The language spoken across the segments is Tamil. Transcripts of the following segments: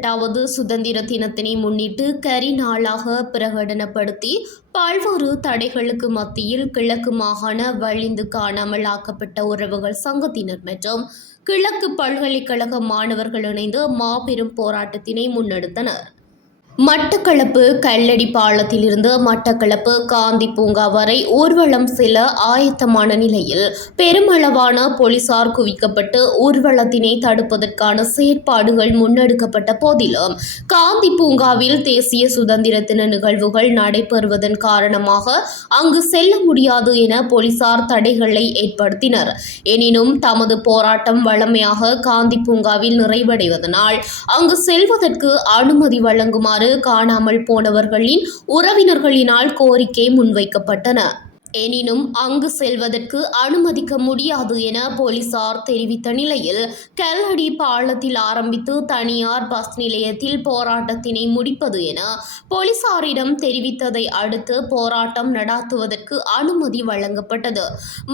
58வது சுதந்திர தினத்தினை முன்னிட்டு கரிநாளாக பிரகடனப்படுத்தி பல்வேறு தடைகளுக்கு மத்தியில் கிழக்கு மாகாண வலிந்து காணாமலாக்கப்பட்ட உறவுகள் சங்கத்தினர் மற்றும் கிழக்கு பல்கலைக்கழக மாணவர்கள் இணைந்து மாபெரும் போராட்டத்தினை முன்னெடுத்தனர். மட்டக்களப்பு கல்லடி பாலத்திலிருந்து மட்டக்களப்பு காந்தி பூங்கா வரை ஊர்வலம் செல்ல ஆயத்தமான நிலையில் பெருமளவான போலீசார் குவிக்கப்பட்டு ஊர்வலத்தினை தடுப்பதற்கான செயற்பாடுகள் முன்னெடுக்கப்பட்ட போதிலும் காந்தி பூங்காவில் தேசிய சுதந்திர தின நிகழ்வுகள் நடைபெறுவதன் காரணமாக அங்கு செல்ல முடியாது என போலீசார் தடைகளை ஏற்படுத்தினர். எனினும் தமது போராட்டம் வழமையாக காந்தி பூங்காவில் நிறைவடைவதனால் அங்கு செல்வதற்கு அனுமதி வழங்குமாறு காணாமல் போனவர்களின் உறவினர்களினால் கோரிக்கை முன்வைக்கப்பட்டன. எனினும் அங்கு செல்வதற்கு அனுமதிக்க முடியாது என போலீசார் தெரிவித்த நிலையில் கல்லடி பாலத்தில் ஆரம்பித்து தனியார் பஸ் நிலையத்தில் போராட்டத்தினை முடிப்பது என போலீசாரிடம் தெரிவித்ததை அடுத்து போராட்டம் நடாத்துவதற்கு அனுமதி வழங்கப்பட்டது.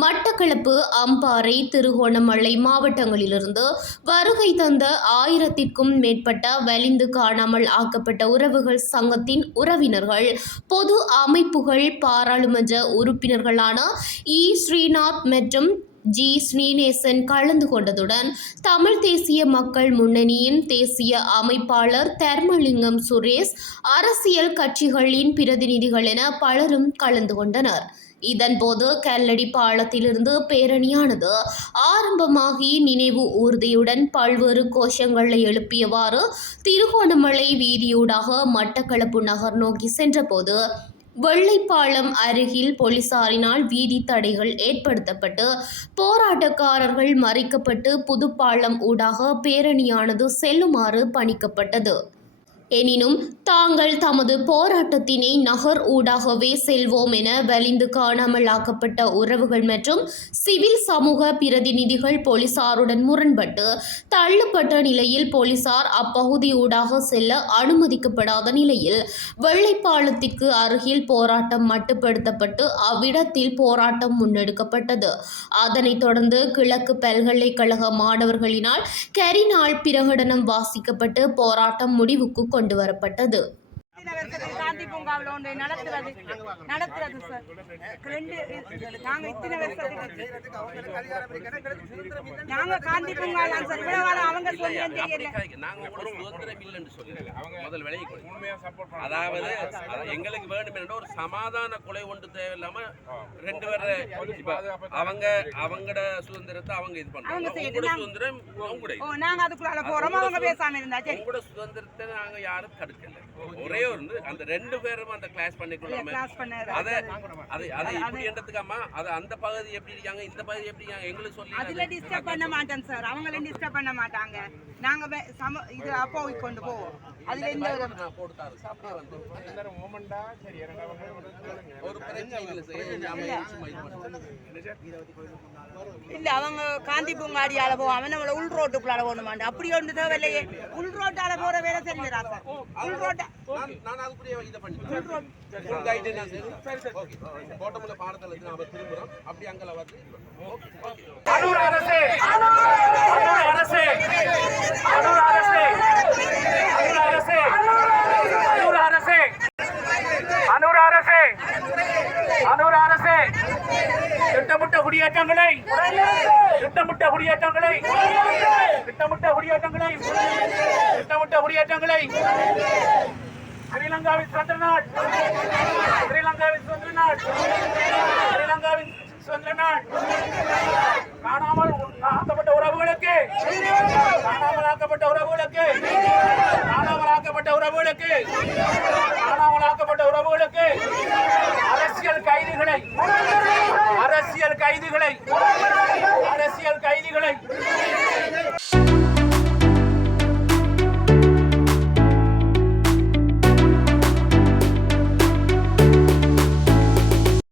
மட்டக்களப்பு, அம்பாறை, திருகோணமலை மாவட்டங்களிலிருந்து வருகை தந்த 1000த்திற்கும் மேற்பட்ட வலிந்து காணாமல் ஆக்கப்பட்ட உறவுகள் சங்கத்தின் உறவினர்கள், பொது அமைப்புகள், பாராளுமன்ற உறுப்பினர்களான இ. ஸ்ரீநாத் மற்றும் ஜி. ஸ்ரீநேசன் கலந்து கொண்டதுடன் தமிழ் தேசிய மக்கள் முன்னணியின் தேசிய அமைப்பாளர் தர்மலிங்கம் சுரேஷ், அரசியல் கட்சிகளின் பிரதிநிதிகள் என பலரும் கலந்து கொண்டனர். இதன்போது கல்லடி பாலத்திலிருந்து பேரணியானது ஆரம்பமாகி நினைவு ஊர்தியுடன் பல்வேறு கோஷங்களை எழுப்பியவாறு திருகோணமலை வீதியூடாக மட்டக்களப்பு நகர் நோக்கி சென்றபோது வெள்ளைப்பாலம் அருகில் போலீசாரினால் வீதி தடைகள் ஏற்படுத்தப்பட்டு போராட்டக்காரர்கள் மறிக்கப்பட்டு புதுப்பாலம் ஊடாக பேரணியானது செல்லுமாறு பணிக்கப்பட்டது. எனினும் தாங்கள் தமது போராட்டத்தினை நகர் ஊடாகவே செல்வோம் என வலிந்து காணாமலாக்கப்பட்ட உறவுகள் மற்றும் சிவில் சமூக பிரதிநிதிகள் போலீசாருடன் முரண்பட்டு தள்ளப்பட்ட நிலையில் போலீசார் அப்பகுதி ஊடாக செல்ல அனுமதிக்கப்படாத நிலையில் வெள்ளைப்பாலத்திற்கு அருகில் போராட்டம் மட்டுப்படுத்தப்பட்டு அவ்விடத்தில் போராட்டம் முன்னெடுக்கப்பட்டது. அதனைத் தொடர்ந்து கிழக்கு பல்கலைக்கழக மாணவர்களினால் கரிநாள் பிரகடனம் வாசிக்கப்பட்டு போராட்டம் முடிவுக்கு கொண்டு வரப்பட்டது. காந்தி பூங்காவில் ஒன்றை நடத்துறது சார். நாங்க இத்தனை வருஷத்துக்கு நாங்க காந்தி பூங்காவில் சார் இவ்வளவு அவங்க சொல்லி அதாவது எங்களுக்கு வேண்டும் என்ற ஒரு சமாதான கொலை ஒன்று தேவையில்லாம ரெண்டு பேர் அவங்களோட சுதந்திரத்தை அவங்க இது பண்றாங்க. சுதந்திரம் நாங்க அதுக்குள்ள போறோம். அவங்க பேசாம இருந்தாச்சு. உங்களோட சுதந்திரத்தை நாங்க யாரும் தடுக்கல. ஒரே ஒரு அந்த ரெண்டு பேரும் அந்த கிளாஸ் பண்ணிக்கலாம். அதை இப்படின்றதுக்காம அது அந்த பகுதி எப்படி இருக்காங்க, இந்த பகுதி எப்படி இருக்காங்க எங்களுக்கு சொல்லி அதுல டிஸ்டர்ப் பண்ண மாட்டோம் சார். அவங்களும் டிஸ்டர்ப் பண்ண மாட்டாங்க. நாங்க இது அப்போ கொண்டு போவோம். அதுல இந்த போடுத்தாரு சாப்பிட வந்து மொமெண்டா சரி ஒரு பிரச்சனை இல்ல அவங்க காந்தி பூங்காடியால போவோம். அவன் நம்மள உள் ரோட்டுக்குள்ளால போகணுமாண்டு அப்படி ஒன்று தேவையில்லையே. உள் ரோட்டால போற வேலை தெரிஞ்சா சார். உள் ரோட்டா நான் அதுக்குரிய இதை பண்ணி கோட்டமுள்ள பாடத்தில் நாம திரும்புறோம். அப்படி அங்கே வந்து அனூர் அரசே அனூர் அரசே அனூர் அரசே அனூர் அரசே அனூர் அரசே அனூர் அரசே அனூர் அரசே திட்டமிட்ட குடியேற்றங்களை திட்டமிட்ட குடியேற்றங்களை திட்டமிட்ட குடியேற்றங்களை திட்டமிட்ட குடியேற்றங்களை ஸ்ரீலங்காவின் சுதந்திர நாடு ஸ்ரீலங்காவின் சுதந்திர நாடு ஸ்ரீலங்காவின் சுதந்திர நாடு காணாமல் ஆக்கப்பட்ட உறவுகளுக்கு காணாமல் ஆக்கப்பட்ட உறவுகளுக்கு காணாமல் ஆக்கப்பட்ட உறவுகளுக்கு காணாமல் ஆக்கப்பட்ட உறவுகளுக்கு அரசியல் கைதிகளை அரசியல் கைதிகளை அரசியல் கைதிகளை